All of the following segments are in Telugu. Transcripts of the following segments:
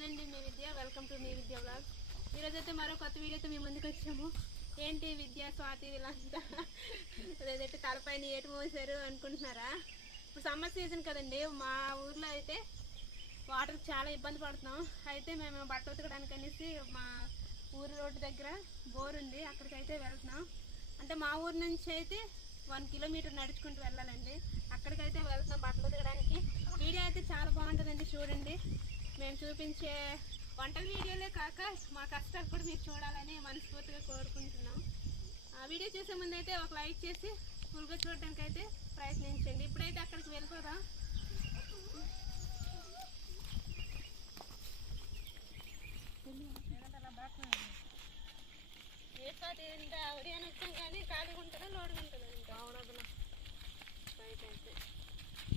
నేనండి మీ విద్య. వెల్కమ్ టు మీ విద్య బ్లాగ్ ఈరోజైతే మరో కొత్త వీడియోతో మీ ముందుకు వచ్చాము. ఏంటి విద్య స్వాతి వీళ్ళంతా అదేదైతే తలపైన ఏటు మోసారు అనుకుంటున్నారా? ఇప్పుడు సమ్మర్ సీజన్ కదండి. మా ఊర్లో అయితే వాటర్ చాలా ఇబ్బంది పడుతున్నాం. అయితే మేము బట్ట ఉతకడానికి అనేసి మా ఊరు రోడ్డు దగ్గర బోర్ ఉంది. అక్కడికైతే వెళ్తున్నాం. అంటే మా ఊరు నుంచి అయితే వన్ కిలోమీటర్ నడుచుకుంటూ వెళ్ళాలండి. అక్కడికైతే వెళ్తున్నాం బట్టలు ఉతకడానికి. వీడియో అయితే చాలా బాగుంటుందండి చూడండి. మేము చూపించే వంటల వీడియోలే కాక మా కష్టాలు కూడా మీరు చూడాలని మనస్ఫూర్తిగా కోరుకుంటున్నాం. ఆ వీడియో చూసే ముందు అయితే ఒక లైక్ చేసి ఫుల్గా చూడడానికి అయితే ప్రయత్నించండి. ఇప్పుడైతే అక్కడికి వెళ్ళిపోదాం.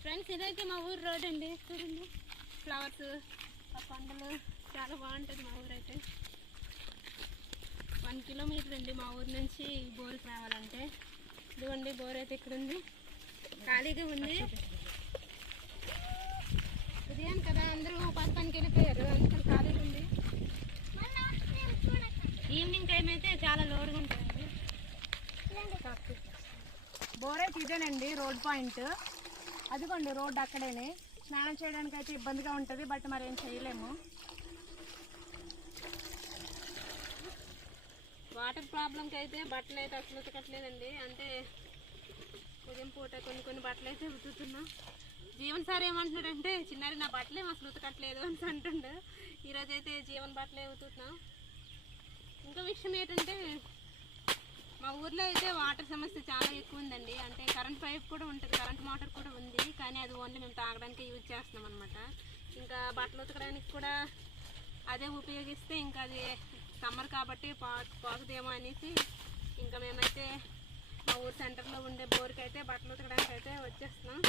ఫ్రెండ్స్ ఇదైతే మా ఊరు రోడ్ అండి. చూడండి. ఫ్లవర్స్. ఆ కొండలు చాలా బాగుంటుంది మా ఊరు అయితే వన్ కిలోమీటర్ అండి మా ఊరు నుంచి ఈ బోర్కి రావాలంటే. ఇదిగోండి బోర్ అయితే ఇక్కడ ఉంది ఖాళీగా ఉంది. ఉదయం కదా అందరూ పక్కనికి వెళ్ళిపోయారు అందుకని ఖాళీగా ఉంది. ఈవినింగ్ టైం అయితే చాలా లోడ్గా ఉంటుంది బోర్ అయితే ఇదేనండి రోడ్ పాయింట్. అదిగోండి రోడ్ అక్కడేనే. స్నానం చేయడానికి అయితే ఇబ్బందిగా ఉంటుంది బట్ మరి ఏం చేయలేము. వాటర్ ప్రాబ్లంకి అయితే బట్టలు అయితే అసలు ఉతకట్లేదండి. అంటే ఉదయం పూట కొన్ని కొన్ని బట్టలు అయితే ఉతుకుతున్నాం. జీవన్ సార్ ఏమంటున్నాడంటే చిన్నారి నా బట్టలు అసలు ఉతకట్లేదు అని అంటుండు. ఈరోజు అయితే జీవన్ బట్టలే ఉతుకుతున్నాం. ఇంకో విషయం ఏంటంటే మా ఊర్లో అయితే వాటర్ సమస్య చాలా ఎక్కువ ఉందండి అంటే కరెంట్ పైప్ కూడా ఉంటుంది కరెంట్ మోటార్ కూడా ఉంది. కానీ అది ఓన్లీ మేము తాగడానికి యూజ్ చేస్తున్నాం అనమాట ఇంకా బట్టలు ఉతకడానికి కూడా అదే ఉపయోగిస్తే ఇంకా అది సమ్మర్ కాబట్టి పా పోగదేమో అనేసి ఇంకా మేమైతే మా ఊరు సెంటర్లో ఉండే బోర్కి అయితే బట్టలు ఉతకడానికి అయితే వచ్చేస్తున్నాం.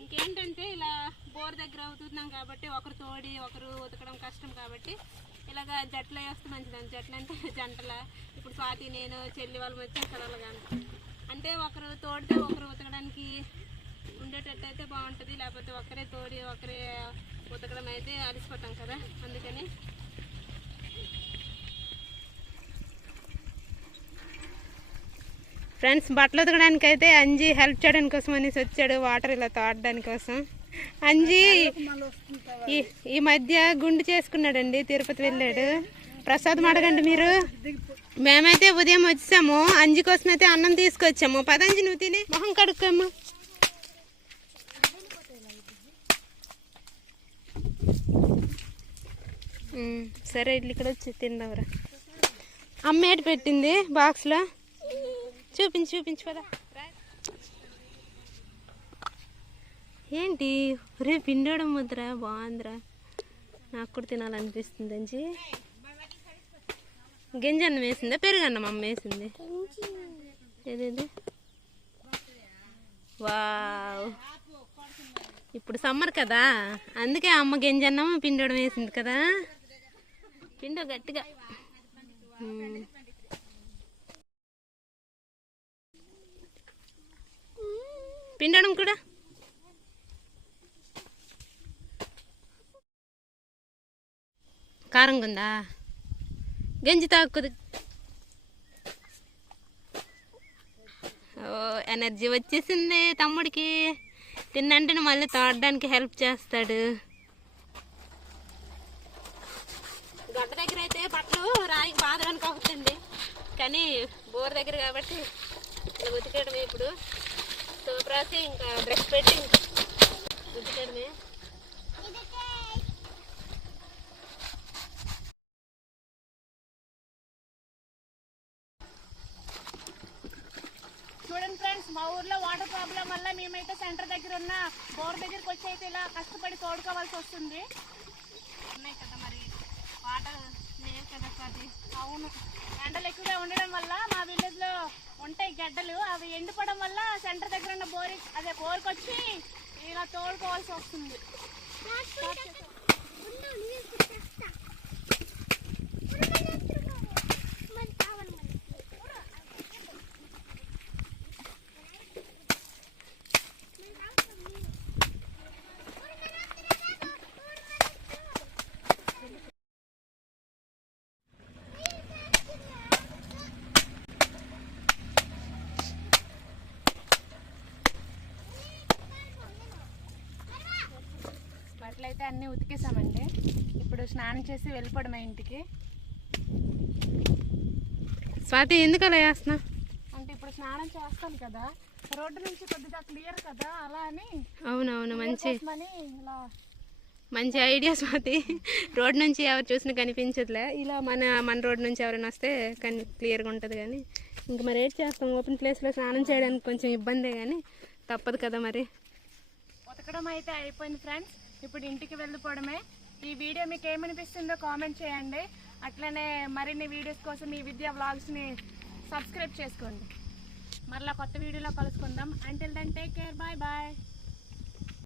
ఇంకేంటంటే ఇలా బోర్ దగ్గర అవుతున్నాం కాబట్టి ఒకరు తోడి ఒకరు ఉతకడం కష్టం కాబట్టి ఇలాగ జట్లు వేస్తే మంచిదండి. జట్లు అంటే జంటల. ఇప్పుడు స్వాతి నేను చెల్లి వాళ్ళు వచ్చేస్తారు అలాగా అంటే ఒకరు తోడితే ఒకరు ఉతకడానికి ఉండేటట్టు అయితే బాగుంటుంది లేకపోతే ఒకరే తోడి ఒకరే ఉతకడం అయితే అలసిపోతాం కదా అందుకని. ఫ్రెండ్స్ బట్టలు ఉతకడానికి అయితే అంజీ హెల్ప్ చేయడానికి కోసం అనేసి వచ్చాడు వాటర్ ఇలా తాడడానికి కోసం. అంజీ ఈ ఈ మధ్య గుండు చేసుకున్నాడండి తిరుపతి వెళ్ళాడు. ప్రసాదం అడగండి మీరు. మేమైతే ఉదయం వచ్చాము. అంజి కోసం అయితే అన్నం తీసుకొచ్చాము. పదంజి నువ్వు తిని. మొహం కడుక్కోమ్మా. సరే ఇడ్లీ ఇక్కడ వచ్చి తిందాంరా. అమ్మ ఏటి పెట్టింది బాక్స్లో? చూపించి చూపించు పదా. ఏంటి? రేపు పిండోడం ముద్ర బాగుందిరా. నాకు కూడా తినాలనిపిస్తుంది అంజీ. గింజన్నం వేసిందా? పెరుగన్నం అమ్మ వేసింది. ఏదేది? వావ్. ఇప్పుడు సమ్మర్ కదా అందుకే అమ్మ గింజన్నం పిండడం వేసింది కదా. పిండో గట్టిగా. పిండడం కూడా? కారంగా ఉందా గంజి తాకుది ఓ ఎనర్జీ వచ్చేసింది తమ్ముడికి. తిన్నంటే మళ్ళీ తాడడానికి హెల్ప్ చేస్తాడు. గడ్డ దగ్గర అయితే బట్టలు రాయికి బాధడానికి అవుతుంది కానీ బోర్ దగ్గర కాబట్టి ఇలా ఉతికడమే ఇప్పుడు. సోప్ రాసి ఇంకా బ్రష్ పెట్టి ఉతికడమే ఉతికేయడమే చూడండి ఫ్రెండ్స్ మా ఊర్లో వాటర్ ప్రాబ్లం వల్ల మేమైతే సెంటర్ దగ్గర ఉన్న బోర్ దగ్గరికి వచ్చి అయితే ఇలా కష్టపడి తోడుకోవాల్సి వస్తుంది. ఉన్నాయి కదా మరి వాటర్ లేవు కదా అది అవును. ఎండలు ఎక్కువగా ఉండడం వల్ల మా విలేజ్లో ఉంటాయి గడ్డలు. అవి ఎండిపోవడం వల్ల సెంటర్ దగ్గర ఉన్న బోర్ అదే బోర్కి వచ్చి ఇలా తోడుకోవాల్సి వస్తుంది. అయితే అన్నీ ఉతికేసామండి. ఇప్పుడు స్నానం చేసి వెళ్ళిపోవడం ఇంటికి. స్వాతి ఎందుకు అలా చేస్తున్నా అంటే ఇప్పుడు స్నానం చేస్తాను కదా రోడ్డు నుంచి కొద్దిగా క్లియర్ కదా అలా అని. అవునవును మంచి ఇలా మంచి ఐడియా స్వాతి. రోడ్ నుంచి ఎవరు చూసినా కనిపించదులే ఇలా మన మన రోడ్ నుంచి ఎవరైనా వస్తే కని క్లియర్గా ఉంటుంది కానీ ఇంక మరి ఏం చేస్తాం? ఓపెన్ ప్లేస్లో స్నానం చేయడానికి కొంచెం ఇబ్బందే కానీ తప్పదు కదా మరి. ఉతకడం అయితే అయిపోయింది ఫ్రెండ్స్. ఇప్పుడు ఇంటికి వెళ్ళిపోవడమే. ఈ వీడియో మీకు ఏమనిపిస్తుందో కామెంట్ చేయండి. అట్లనే మరిన్ని వీడియోస్ కోసం ఈ విద్యా వ్లాగ్స్ని సబ్స్క్రైబ్ చేసుకోండి. మరలా కొత్త వీడియోలో కలుసుకుందాం. Until then take care bye bye